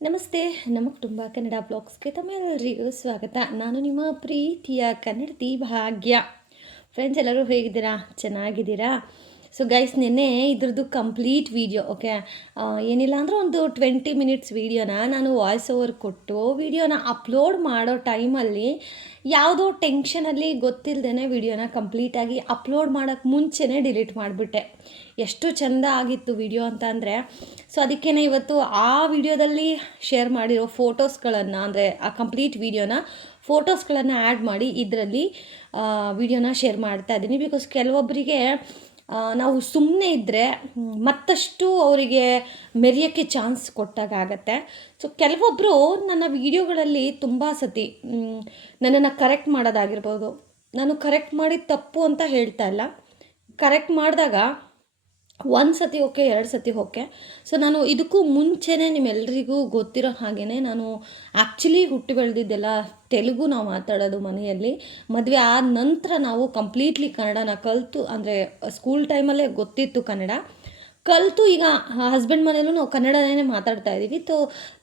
ನಮಸ್ತೆ. ನಮ್ಮ ಕುಟುಂಬ ಕನ್ನಡ ಬ್ಲಾಗ್ಸ್ಗೆ ತಮ್ಮೆಲ್ಲರಿಗೂ ಸ್ವಾಗತ. ನಾನು ನಿಮ್ಮ ಪ್ರೀತಿಯ ಕನ್ನಡತಿ ಭಾಗ್ಯ. ಫ್ರೆಂಡ್ಸ್, ಎಲ್ಲರೂ ಹೇಗಿದ್ದೀರಾ? ಚೆನ್ನಾಗಿದ್ದೀರಾ? ಸೊ ಗೈಸ್, ನಿನ್ನೆ ಇದ್ರದ್ದು ಕಂಪ್ಲೀಟ್ ವೀಡಿಯೋ ಓಕೆ, ಏನಿಲ್ಲ ಅಂದರೆ ಒಂದು 20 ಮಿನಿಟ್ಸ್ ವೀಡಿಯೋನ ನಾನು ವಾಯ್ಸ್ ಓವರ್ ಕೊಟ್ಟು ವೀಡಿಯೋನ ಅಪ್ಲೋಡ್ ಮಾಡೋ ಟೈಮಲ್ಲಿ ಯಾವುದೋ ಟೆನ್ಷನಲ್ಲಿ ಗೊತ್ತಿಲ್ಲದೇ ವೀಡಿಯೋನ ಕಂಪ್ಲೀಟಾಗಿ ಅಪ್ಲೋಡ್ ಮಾಡೋಕ್ಕೆ ಮುಂಚೆನೇ ಡಿಲೀಟ್ ಮಾಡಿಬಿಟ್ಟೆ. ಎಷ್ಟು ಚೆಂದ ಆಗಿತ್ತು ವಿಡಿಯೋ ಅಂತ ಅಂದರೆ, ಸೊ ಅದಕ್ಕೇ ಇವತ್ತು ಆ ವಿಡಿಯೋದಲ್ಲಿ ಶೇರ್ ಮಾಡಿರೋ ಫೋಟೋಸ್ಗಳನ್ನು, ಅಂದರೆ ಆ ಕಂಪ್ಲೀಟ್ ವಿಡಿಯೋನ ಫೋಟೋಸ್ಗಳನ್ನು ಆ್ಯಡ್ ಮಾಡಿ ಇದರಲ್ಲಿ ವಿಡಿಯೋನ ಶೇರ್ ಮಾಡ್ತಾ ಇದ್ದೀನಿ. ಬಿಕಾಸ್ ಕೆಲವೊಬ್ಬರಿಗೆ ನಾವು ಸುಮ್ಮನೆ ಇದ್ದರೆ ಮತ್ತಷ್ಟು ಅವರಿಗೆ ಮೆರೆಯೋಕ್ಕೆ ಚಾನ್ಸ್ ಕೊಟ್ಟಾಗತ್ತೆ. ಸೊ ಕೆಲವೊಬ್ಬರು ನನ್ನ ವಿಡಿಯೋಗಳಲ್ಲಿ ತುಂಬ ಸತಿ ನನ್ನನ್ನು ಕರೆಕ್ಟ್ ಮಾಡೋದಾಗಿರ್ಬೋದು. ನಾನು ಕರೆಕ್ಟ್ ಮಾಡಿದ ತಪ್ಪು ಅಂತ ಹೇಳ್ತಾ ಇಲ್ಲ, ಕರೆಕ್ಟ್ ಮಾಡಿದಾಗ ಒಂದು ಸತಿ ಓಕೆ, 2 ಸತಿ ಓಕೆ. ಸೊ ನಾನು ಇದಕ್ಕೂ ಮುಂಚೆನೇ ನಿಮ್ಮೆಲ್ಲರಿಗೂ ಗೊತ್ತಿರೋ ಹಾಗೆಯೇ ನಾನು ಆ್ಯಕ್ಚುಲಿ ಹುಟ್ಟಿ ಬೆಳೆದಿದ್ದೆಲ್ಲ ತೆಲುಗು ನಾವು ಮಾತಾಡೋದು ಮನೆಯಲ್ಲಿ. ಮದುವೆ ಆದ ನಂತರ ನಾವು ಕಂಪ್ಲೀಟ್ಲಿ ಕನ್ನಡನ ಕಲಿತು, ಅಂದರೆ ಸ್ಕೂಲ್ ಟೈಮಲ್ಲೇ ಗೊತ್ತಿತ್ತು ಕನ್ನಡ ಕಲಿತು. ಈಗ ಹಸ್ಬೆಂಡ್ ಮನೇಲೂ ನಾವು ಕನ್ನಡನೇ ಮಾತಾಡ್ತಾ ಇದ್ದೀವಿ.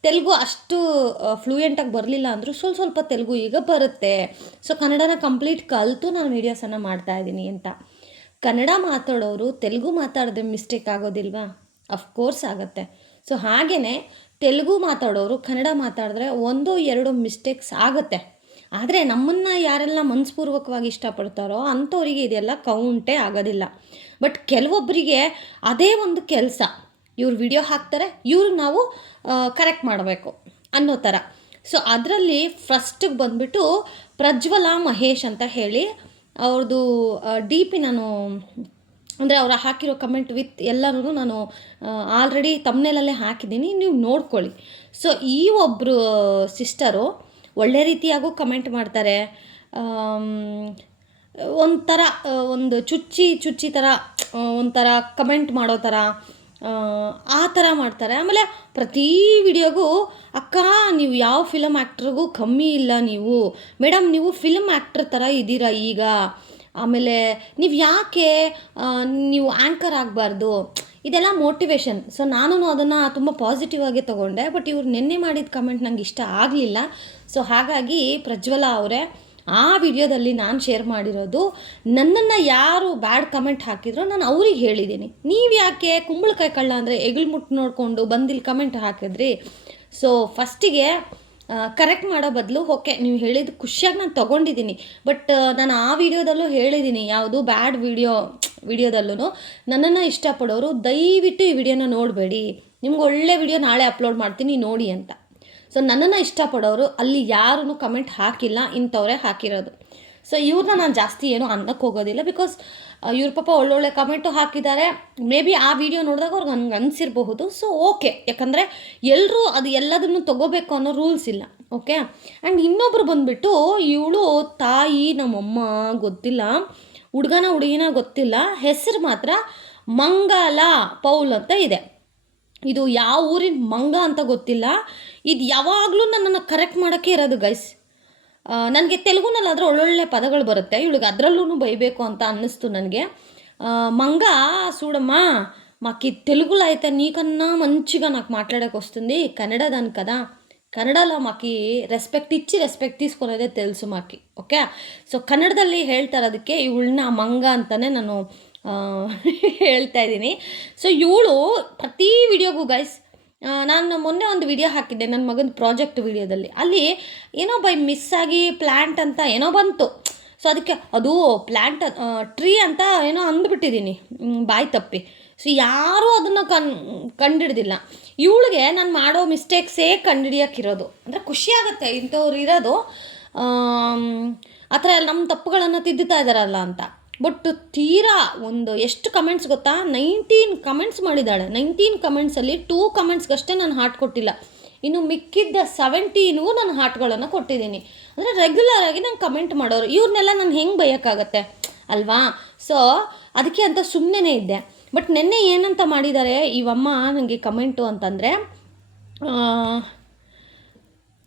ತೆಲುಗು ಅಷ್ಟು ಫ್ಲೂಯೆಂಟಾಗಿ ಬರಲಿಲ್ಲ ಅಂದರೂ ಸ್ವಲ್ಪ ತೆಲುಗು ಈಗ ಬರುತ್ತೆ. ಸೊ ಕನ್ನಡನ ಕಂಪ್ಲೀಟ್ ಕಲಿತು ನಾನು ವೀಡಿಯೋಸನ್ನು ಮಾಡ್ತಾಯಿದ್ದೀನಿ ಅಂತ. ಕನ್ನಡ ಮಾತಾಡೋರು ತೆಲುಗು ಮಾತಾಡಿದ್ರೆ ಮಿಸ್ಟೇಕ್ ಆಗೋದಿಲ್ವಾ? ಅಫ್ಕೋರ್ಸ್ ಆಗುತ್ತೆ. ಸೊ ಹಾಗೆಯೇ ತೆಲುಗು ಮಾತಾಡೋರು ಕನ್ನಡ ಮಾತಾಡಿದ್ರೆ 1-2 ಮಿಸ್ಟೇಕ್ಸ್ ಆಗುತ್ತೆ. ಆದರೆ ನಮ್ಮನ್ನು ಯಾರೆಲ್ಲ ಮನಸ್ಪೂರ್ವಕವಾಗಿ ಇಷ್ಟಪಡ್ತಾರೋ ಅಂಥವರಿಗೆ ಇದೆಲ್ಲ ಕೌಂಟೇ ಆಗೋದಿಲ್ಲ. ಬಟ್ ಕೆಲವೊಬ್ಬರಿಗೆ ಅದೇ ಒಂದು ಕೆಲಸ, ಇವ್ರು ವಿಡಿಯೋ ಹಾಕ್ತಾರೆ, ಇವ್ರು ನಾವು ಕರೆಕ್ಟ್ ಮಾಡಬೇಕು ಅನ್ನೋ ಥರ. ಸೊ ಅದರಲ್ಲಿ ಫಸ್ಟಿಗೆ ಬಂದುಬಿಟ್ಟು ಪ್ರಜ್ವಲ ಮಹೇಶ್ ಅಂತ ಹೇಳಿ ಅವ್ರದ್ದು DP ನಾನು, ಅಂದರೆ ಅವರ ಹಾಕಿರೋ ಕಮೆಂಟ್ ವಿತ್ ಎಲ್ಲರೂ ನಾನು ಆಲ್ರೆಡಿ ತಮ್ನೇಲಲ್ಲೇ ಹಾಕಿದ್ದೀನಿ, ನೀವು ನೋಡ್ಕೊಳ್ಳಿ. ಸೊ ಈ ಒಬ್ಬರು ಸಿಸ್ಟರು ಒಳ್ಳೆ ರೀತಿಯಾಗೂ ಕಮೆಂಟ್ ಮಾಡ್ತಾರೆ, ಒಂಥರ ಒಂದು ಚುಚ್ಚಿ ಥರ ಒಂಥರ ಕಮೆಂಟ್ ಮಾಡೋ ಥರ ಆ ಥರ ಮಾಡ್ತಾರೆ. ಆಮೇಲೆ ಪ್ರತಿ ವಿಡಿಯೋಗೂ ಅಕ್ಕ ನೀವು ಯಾವ ಫಿಲಮ್ ಆ್ಯಕ್ಟ್ರಿಗೂ ಕಮ್ಮಿ ಇಲ್ಲ, ನೀವು ಮೇಡಮ್ ನೀವು ಫಿಲ್ಮ್ ಆ್ಯಕ್ಟ್ರ್ ಥರ ಇದ್ದೀರಾ ಈಗ, ಆಮೇಲೆ ನೀವು ಯಾಕೆ ನೀವು ಆ್ಯಂಕರ್ ಆಗಬಾರ್ದು, ಇದೆಲ್ಲ ಮೋಟಿವೇಶನ್. ಸೊ ನಾನು ಅದನ್ನು ತುಂಬ ಪಾಸಿಟಿವ್ ಆಗಿ ತೊಗೊಂಡೆ. ಬಟ್ ಇವ್ರು ನಿನ್ನೆ ಮಾಡಿದ ಕಮೆಂಟ್ ನಂಗೆ ಇಷ್ಟ ಆಗಲಿಲ್ಲ. ಸೊ ಹಾಗಾಗಿ ಪ್ರಜ್ವಲ ಅವರೇ, ಆ ವಿಡಿಯೋದಲ್ಲಿ ನಾನು ಶೇರ್ ಮಾಡಿರೋದು, ನನ್ನನ್ನು ಯಾರು ಬ್ಯಾಡ್ ಕಮೆಂಟ್ ಹಾಕಿದ್ರು ನಾನು ಅವ್ರಿಗೆ ಹೇಳಿದ್ದೀನಿ, ನೀವು ಯಾಕೆ ಕುಂಬಳಕಾಯಿ ಕಳ್ಳ ಅಂದರೆ ಎಗ್ಳು ಮುಟ್ಟು ನೋಡಿಕೊಂಡು ಬಂದಿಲ್ಲಿ ಕಮೆಂಟ್ ಹಾಕಿದ್ರಿ. ಸೊ ಫಸ್ಟಿಗೆ ಕರೆಕ್ಟ್ ಮಾಡೋ ಬದಲು ಓಕೆ ನೀವು ಹೇಳಿದ್ದು ಖುಷಿಯಾಗಿ ನಾನು ತೊಗೊಂಡಿದ್ದೀನಿ. ಬಟ್ ನಾನು ಆ ವಿಡಿಯೋದಲ್ಲೂ ಹೇಳಿದ್ದೀನಿ, ಯಾವುದು ಬ್ಯಾಡ್ ವಿಡಿಯೋದಲ್ಲೂ ನನ್ನನ್ನು ಇಷ್ಟಪಡೋರು ದಯವಿಟ್ಟು ಈ ವಿಡಿಯೋನ ನೋಡಬೇಡಿ, ನಿಮ್ಗೆ ಒಳ್ಳೆ ವಿಡಿಯೋ ನಾಳೆ ಅಪ್ಲೋಡ್ ಮಾಡ್ತೀನಿ ನೋಡಿ ಅಂತ. ಸೊ ನನ್ನನ್ನು ಇಷ್ಟಪಡೋರು ಅಲ್ಲಿ ಯಾರೂ ಕಮೆಂಟ್ ಹಾಕಿಲ್ಲ, ಇಂಥವರೇ ಹಾಕಿರೋದು. ಸೊ ಇವ್ರನ್ನ ನಾನು ಜಾಸ್ತಿ ಏನೂ ಅನ್ನಕ್ಕೆ ಹೋಗೋದಿಲ್ಲ. ಬಿಕಾಸ್ ಇವ್ರ ಪಾಪ ಒಳ್ಳೊಳ್ಳೆ ಕಮೆಂಟು ಹಾಕಿದ್ದಾರೆ. ಮೇ ಬಿ ಆ ವಿಡಿಯೋ ನೋಡಿದಾಗ ಅವ್ರಿಗೆ ಹಂಗೆ ಅನಿಸಿರಬಹುದು. ಸೊ ಓಕೆ, ಯಾಕಂದರೆ ಎಲ್ಲರೂ ಅದು ಎಲ್ಲದನ್ನು ತೊಗೋಬೇಕು ಅನ್ನೋ ರೂಲ್ಸ್ ಇಲ್ಲ. ಓಕೆ. ಆ್ಯಂಡ್ ಇನ್ನೊಬ್ರು ಬಂದುಬಿಟ್ಟು, ಇವಳು ತಾಯಿ ನಮ್ಮಮ್ಮ ಗೊತ್ತಿಲ್ಲ, ಹುಡುಗಿನ ಗೊತ್ತಿಲ್ಲ, ಹೆಸರು ಮಾತ್ರ ಮಂಗಲ ಪೌಲ್ ಅಂತ ಇದೆ. ಇದು ಯಾವ ಊರಿನ ಮಂಗ ಅಂತ ಗೊತ್ತಿಲ್ಲ. ಇದು ಯಾವಾಗಲೂ ನನ್ನನ್ನು ಕರೆಕ್ಟ್ ಮಾಡೋಕ್ಕೆ ಇರೋದು ಗೈಸ್. ನನಗೆ ತೆಲುಗುನಲ್ಲಾದರೂ ಒಳ್ಳೊಳ್ಳೆ ಪದಗಳು ಬರುತ್ತೆ, ಇವಳಿಗೆ ಅದರಲ್ಲೂ ಬೈಬೇಕು ಅಂತ ಅನ್ನಿಸ್ತು ನನಗೆ. మంగ చూడమ్మా, మాకు తెలుగులో అయితే నీకన్నా మంచిగా నాకు మాట్లాడేకి వస్తుంది, కన్నడదాని కదా, ಕನ್ನಡలో మాకు ರೆಸ್ಪೆಕ್ಟ್ తీసుకునేదే తెలుసు మాకు. ಓಕೆ. ಸೊ ಕನ್ನಡದಲ್ಲಿ ಹೇಳ್ತಾ ಇರೋದಕ್ಕೆ ಇವಳನ್ನ ಮಂಗ ಅಂತಲೇ ನಾನು ಹೇಳ್ತಾ ಇದ್ದೀನಿ. ಸೊ ಇವಳು ಪ್ರತಿ ವಿಡಿಯೋಗೂ ಗೈಸ್, ನಾನು ಮೊನ್ನೆ ಒಂದು ವಿಡಿಯೋ ಹಾಕಿದ್ದೆ ನನ್ನ ಮಗನ ಪ್ರಾಜೆಕ್ಟ್ ವಿಡಿಯೋದಲ್ಲಿ, ಅಲ್ಲಿ ಏನೋ ಬೈ ಮಿಸ್ಸಾಗಿ ಪ್ಲ್ಯಾಂಟ್ ಅಂತ ಏನೋ ಬಂತು. ಸೊ ಅದಕ್ಕೆ ಅದು ಪ್ಲ್ಯಾಂಟ್ ಟ್ರೀ ಅಂತ ಏನೋ ಅಂದ್ಬಿಟ್ಟಿದ್ದೀನಿ ಬಾಯಿ ತಪ್ಪಿ. ಸೊ ಯಾರೂ ಅದನ್ನು ಕಂಡಿಡ್ದಿಲ್ಲ. ಇವಳಿಗೆ ನಾನು ಮಾಡೋ ಮಿಸ್ಟೇಕ್ಸೇ ಕಂಡುಹಿಡಿಯೋಕ್ಕಿರೋದು. ಅಂದರೆ ಖುಷಿಯಾಗುತ್ತೆ ಇಂಥವ್ರು ಇರೋದು, ಆ ಥರ ನಮ್ಮ ತಪ್ಪುಗಳನ್ನು ತಿದ್ದುತ್ತಾ ಇದ್ದಾರಲ್ಲ ಅಂತ. ಬಟ್ ತೀರಾ ಒಂದು ಎಷ್ಟು ಕಮೆಂಟ್ಸ್ ಗೊತ್ತಾ, 19 ಕಮೆಂಟ್ಸ್ ಮಾಡಿದ್ದಾಳೆ. 19 ಕಮೆಂಟ್ಸಲ್ಲಿ 2 ಕಮೆಂಟ್ಸ್ಗಷ್ಟೇ ನಾನು ಹಾರ್ಟ್ ಕೊಟ್ಟಿಲ್ಲ, ಇನ್ನು ಮಿಕ್ಕಿದ್ದ 17ಗೂ ನಾನು ಹಾರ್ಟ್ಗಳನ್ನು ಕೊಟ್ಟಿದ್ದೀನಿ. ಅಂದರೆ ರೆಗ್ಯುಲರಾಗಿ ನಂಗೆ ಕಮೆಂಟ್ ಮಾಡೋರು, ಇವ್ರನ್ನೆಲ್ಲ ನಾನು ಹೆಂಗೆ ಬೈಯೋಕ್ಕಾಗತ್ತೆ ಅಲ್ವಾ? ಸೊ ಅದಕ್ಕೆ ಅಂತ ಸುಮ್ಮನೆ ಇದ್ದೆ. ಬಟ್ ನಿನ್ನೆ ಏನಂತ ಮಾಡಿದ್ದಾರೆ ಇವಮ್ಮ ನನಗೆ ಕಮೆಂಟು ಅಂತಂದರೆ,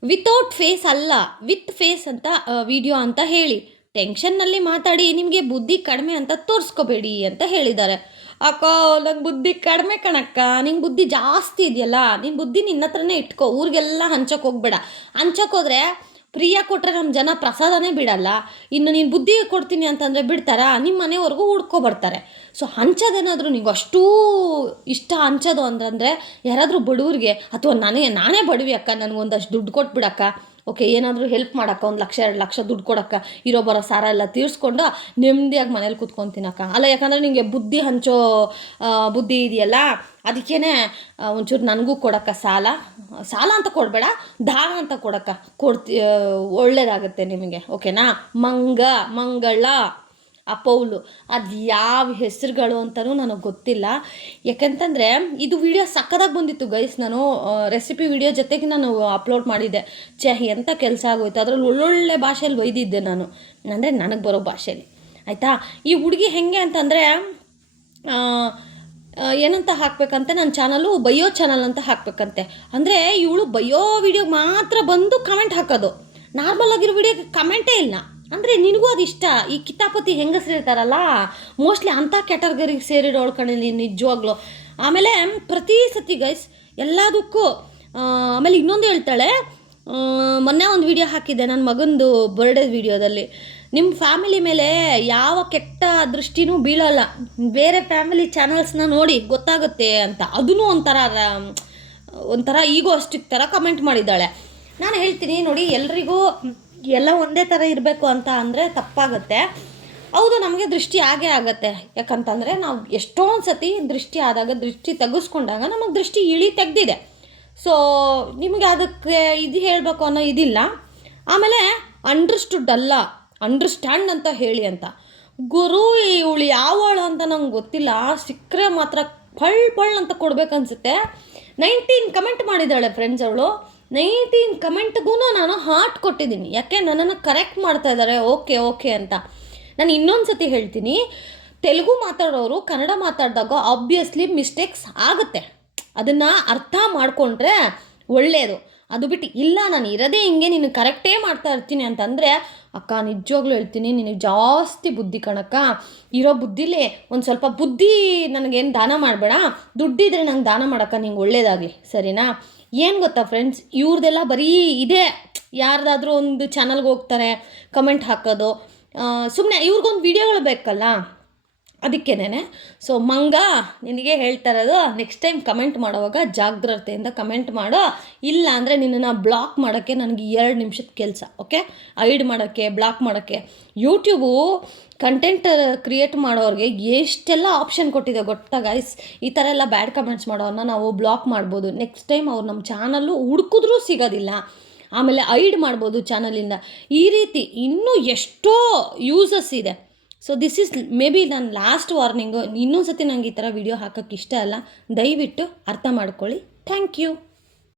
ವಿತೌಟ್ ಫೇಸ್ ಅಲ್ಲ ವಿತ್ ಫೇಸ್ ಅಂತ ವಿಡಿಯೋ ಅಂತ ಹೇಳಿ, ಟೆನ್ಷನ್ನಲ್ಲಿ ಮಾತಾಡಿ ನಿಮಗೆ ಬುದ್ಧಿ ಕಡಿಮೆ ಅಂತ ತೋರಿಸ್ಕೋಬೇಡಿ ಅಂತ ಹೇಳಿದ್ದಾರೆ. ಅಕ್ಕ ನಂಗೆ ಬುದ್ಧಿ ಕಡಿಮೆ ಕಣಕ್ಕ, ನಿಂಗೆ ಬುದ್ಧಿ ಜಾಸ್ತಿ ಇದೆಯಲ್ಲ, ನಿನ್ನ ಬುದ್ಧಿ ನಿನ್ನ ಹತ್ರನೇ ಇಟ್ಕೋ, ಊರಿಗೆಲ್ಲ ಹಂಚೋಕೆ ಹೋಗ್ಬೇಡ. ಹಂಚೋಕೆ ಹೋದರೆ ಫ್ರೀಯಾಗಿ ಕೊಟ್ಟರೆ ನಮ್ಮ ಜನ ಪ್ರಸಾದನೇ ಬಿಡಲ್ಲ. ಇನ್ನು ನೀನು ಬುದ್ಧಿ ಕೊಡ್ತೀನಿ ಅಂತಂದರೆ ಬಿಡ್ತಾರಾ? ನಿಮ್ಮ ಮನೆವರೆಗೂ ಹುಡ್ಕೊಬರ್ತಾರೆ. ಸೊ ಹಂಚೋದೇನಾದರೂ ನಿಂಗೆ ಅಷ್ಟೂ ಇಷ್ಟ ಹಂಚೋದು ಅಂತಂದರೆ ಯಾರಾದರೂ ಬಡವ್ರಿಗೆ, ಅಥವಾ ನಾನೇ ಬಡವಿ ಅಕ್ಕ, ನನಗೊಂದಷ್ಟು ದುಡ್ಡು ಕೊಟ್ಬಿಡಕ್ಕ, ಓಕೆ ಏನಾದರೂ ಹೆಲ್ಪ್ ಮಾಡಕ್ಕ, 1 ಲಕ್ಷ 2 ಲಕ್ಷ ದುಡ್ಡು ಕೊಡಕ್ಕ, ಇರೋ ಬರೋ ಸಾರ ಎಲ್ಲ ತೀರಿಸ್ಕೊಂಡು ನೆಮ್ಮದಿಯಾಗಿ ಮನೇಲಿ ಕೂತ್ಕೊತೀನಕ್ಕ. ಅಲ್ಲ, ಯಾಕಂದರೆ ನಿಮಗೆ ಬುದ್ಧಿ ಹಂಚೋ ಬುದ್ಧಿ ಇದೆಯಲ್ಲ, ಅದಕ್ಕೇ ಒಂಚೂರು ನನಗೂ ಕೊಡಕ್ಕ ಸಾಲ ಅಂತ ಕೊಡಬೇಡ, ದಾನ ಅಂತ ಕೊಡಕ್ಕ, ಒಳ್ಳೇದಾಗುತ್ತೆ ನಿಮಗೆ, ಓಕೆನಾ? ಮಂಗಳ ಅಪೌಲು, ಅದು ಯಾವ ಹೆಸರುಗಳು ಅಂತಲೂ ನನಗೆ ಗೊತ್ತಿಲ್ಲ. ಯಾಕಂತಂದರೆ ಇದು ವಿಡಿಯೋ ಸಕ್ಕದಾಗಿ ಬಂದಿತ್ತು ಗೈಸ್. ನಾನು ರೆಸಿಪಿ ವಿಡಿಯೋ ಜೊತೆಗೆ ನಾನು ಅಪ್ಲೋಡ್ ಮಾಡಿದ್ದೆ. ಎಂಥ ಕೆಲಸ ಆಗೋಯ್ತು. ಅದರಲ್ಲಿ ಒಳ್ಳೊಳ್ಳೆ ಭಾಷೆಯಲ್ಲಿ ಒಯ್ದಿದ್ದೆ ನಾನು, ಅಂದರೆ ನನಗೆ ಬರೋ ಭಾಷೆಯಲ್ಲಿ, ಆಯಿತಾ? ಈ ಹುಡುಗಿ ಹೆಂಗೆ ಅಂತಂದರೆ ಏನಂತ ಹಾಕಬೇಕಂತೆ, ನನ್ನ ಚಾನಲು ಬಯೋ ಚಾನಲ್ ಅಂತ ಹಾಕಬೇಕಂತೆ. ಅಂದರೆ ಇವಳು ಬಯೋ ವಿಡಿಯೋಗೆ ಮಾತ್ರ ಬಂದು ಕಮೆಂಟ್ ಹಾಕೋದು, ನಾರ್ಮಲ್ ಆಗಿರೋ ವಿಡಿಯೋಗೆ ಕಮೆಂಟೇ ಇಲ್ಲ. ಅಂದರೆ ನಿನಗೂ ಅದು ಇಷ್ಟ. ಈ ಕಿತಾಪತಿ ಹೆಂಗಸರಿರ್ತಾರಲ್ಲ, ಮೋಸ್ಟ್ಲಿ ಅಂಥ ಕ್ಯಾಟಗರಿಗೆ ಸೇರಿರೋಳು ಕಣಲ್ಲಿ ನಿಜವಾಗ್ಲು. ಆಮೇಲೆ ಪ್ರತಿ ಸತಿ ಗೈಸ್ ಎಲ್ಲದಕ್ಕೂ ಆಮೇಲೆ ಇನ್ನೊಂದು ಹೇಳ್ತಾಳೆ, ಮೊನ್ನೆ ಒಂದು ವಿಡಿಯೋ ಹಾಕಿದ್ದೆ ನನ್ನ ಮಗಂದು ಬರ್ಡೇ ವಿಡಿಯೋದಲ್ಲಿ, ನಿಮ್ಮ ಫ್ಯಾಮಿಲಿ ಮೇಲೆ ಯಾವ ಕೆಟ್ಟ ದೃಷ್ಟಿನೂ ಬೀಳಲ್ಲ, ಬೇರೆ ಫ್ಯಾಮಿಲಿ ಚಾನಲ್ಸ್ನ ನೋಡಿ ಗೊತ್ತಾಗುತ್ತೆ ಅಂತ. ಅದೂ ಒಂಥರ ಈಗೋ ಅಷ್ಟಿಗೆ ಥರ ಕಮೆಂಟ್ ಮಾಡಿದ್ದಾಳೆ. ನಾನು ಹೇಳ್ತೀನಿ ನೋಡಿ, ಎಲ್ರಿಗೂ ಎಲ್ಲ ಒಂದೇ ಥರ ಇರಬೇಕು ಅಂತ ಅಂದರೆ ತಪ್ಪಾಗುತ್ತೆ. ಹೌದು, ನಮಗೆ ದೃಷ್ಟಿ ಆಗೇ ಆಗುತ್ತೆ. ಯಾಕಂತಂದರೆ ನಾವು ಎಷ್ಟೊಂದು ಸತಿ ದೃಷ್ಟಿ ಆದಾಗ, ದೃಷ್ಟಿ ತೆಗೆಸ್ಕೊಂಡಾಗ ನಮಗೆ ದೃಷ್ಟಿ ತೆಗೆದಿದೆ. ಸೊ ನಿಮಗೆ ಅದಕ್ಕೆ ಇದು ಹೇಳಬೇಕು ಅನ್ನೋ ಇದಿಲ್ಲ. ಆಮೇಲೆ ಅಂಡರ್ಸ್ಟ್ಯಾಂಡ್ ಅಂತ ಹೇಳಿ ಅಂತ. ಗುರು ಇವಳು ಯಾವಳು ಅಂತ ನಂಗೆ ಗೊತ್ತಿಲ್ಲ, ಸಿಕ್ಕರೆ ಮಾತ್ರ ಪಳ್ ಅಂತ ಕೊಡ್ಬೇಕನ್ಸುತ್ತೆ. 19 ಕಮೆಂಟ್ ಮಾಡಿದ್ದಾಳೆ ಫ್ರೆಂಡ್ಸ್ ಅವಳು. 19 ಕಮೆಂಟ್ಗೂ ನಾನು ಹಾರ್ಟ್ ಕೊಟ್ಟಿದ್ದೀನಿ. ಯಾಕೆ ನನ್ನನ್ನು ಕರೆಕ್ಟ್ ಮಾಡ್ತಾ ಇದ್ದಾರೆ, ಓಕೆ ಅಂತ. ನಾನು ಇನ್ನೊಂದು ಸತಿ ಹೇಳ್ತೀನಿ, ತೆಲುಗು ಮಾತಾಡೋರು ಕನ್ನಡ ಮಾತಾಡಿದಾಗ ಆಬ್ವಿಯಸ್ಲಿ ಮಿಸ್ಟೇಕ್ಸ್ ಆಗುತ್ತೆ. ಅದನ್ನು ಅರ್ಥ ಮಾಡಿಕೊಂಡ್ರೆ ಒಳ್ಳೆಯದು. ಅದು ಬಿಟ್ಟು ಇಲ್ಲ ನಾನು ಇರೋದೇ ಹಿಂಗೆ, ನೀನು ಕರೆಕ್ಟೇ ಮಾಡ್ತಾ ಇರ್ತೀನಿ ಅಂತಂದರೆ, ಅಕ್ಕ ನಿಜವಾಗ್ಲೂ ಹೇಳ್ತೀನಿ, ನಿನಗೆ ಜಾಸ್ತಿ ಬುದ್ಧಿ ಕಣಕ್ಕ. ಇರೋ ಬುದ್ಧಿಲೇ ಒಂದು ಸ್ವಲ್ಪ ಬುದ್ಧಿ ನನಗೇನು ದಾನ ಮಾಡಬೇಡ, ದುಡ್ಡಿದ್ರೆ ನಂಗೆ ದಾನ ಮಾಡೋಕ್ಕ, ನಿಂಗೆ ಒಳ್ಳೇದಾಗಲಿ, ಸರಿನಾ? ಏನು ಗೊತ್ತಾ ಫ್ರೆಂಡ್ಸ್, ಇವ್ರದ್ದೆಲ್ಲ ಬರೀ ಇದೇ, ಯಾರ್ದಾದ್ರೂ ಒಂದು ಚಾನಲ್ಗೆ ಹೋಗ್ತಾರೆ ಕಮೆಂಟ್ ಹಾಕೋದು, ಸುಮ್ಮನೆ ಇವ್ರಿಗೊಂದು ವಿಡಿಯೋಗಳು ಬೇಕಲ್ಲ, ಅದಕ್ಕೇನೆ. ಸೊ ನಿನಗೆ ಹೇಳ್ತಾ ಇರೋದು, ನೆಕ್ಸ್ಟ್ ಟೈಮ್ ಕಮೆಂಟ್ ಮಾಡೋವಾಗ ಜಾಗ್ರತೆಯಿಂದ ಕಮೆಂಟ್ ಮಾಡೋ, ಇಲ್ಲ ಅಂದರೆ ನಿನ್ನನ್ನು ಬ್ಲಾಕ್ ಮಾಡೋಕ್ಕೆ ನನಗೆ 2 ನಿಮಿಷದ ಕೆಲಸ, ಓಕೆ? ಐಡ್ ಮಾಡೋಕ್ಕೆ, ಬ್ಲಾಕ್ ಮಾಡೋಕ್ಕೆ. ಯೂಟ್ಯೂಬು ಕಂಟೆಂಟ್ ಕ್ರಿಯೇಟ್ ಮಾಡೋರಿಗೆ ಎಷ್ಟೆಲ್ಲ ಆಪ್ಷನ್ ಕೊಟ್ಟಿದೆ ಗೊತ್ತಾ ಗೈಸ್? ಈ ಥರ ಎಲ್ಲ ಬ್ಯಾಡ್ ಕಮೆಂಟ್ಸ್ ಮಾಡೋರನ್ನ ನಾವು ಬ್ಲಾಕ್ ಮಾಡ್ಬೋದು. ನೆಕ್ಸ್ಟ್ ಟೈಮ್ ಅವ್ರು ನಮ್ಮ ಚಾನಲ್ಲು ಹುಡುಕಿದ್ರೂ ಸಿಗೋದಿಲ್ಲ. ಆಮೇಲೆ ಐಡ್ ಮಾಡ್ಬೋದು ಚಾನಲಿಂದ. ಈ ರೀತಿ ಇನ್ನೂ ಎಷ್ಟೋ ಯೂಸಸ್ ಇದೆ. So this is may be ನನ್ನ ಲಾಸ್ಟ್ ವಾರ್ನಿಂಗು. ಇನ್ನೊಂದು ಸತಿ ನನಗೆ ಈ ಥರ ವಿಡಿಯೋ ಹಾಕೋಕ್ಕೆ ಇಷ್ಟ ಅಲ್ಲ, ದಯವಿಟ್ಟು ಅರ್ಥ ಮಾಡ್ಕೊಳ್ಳಿ. Thank you.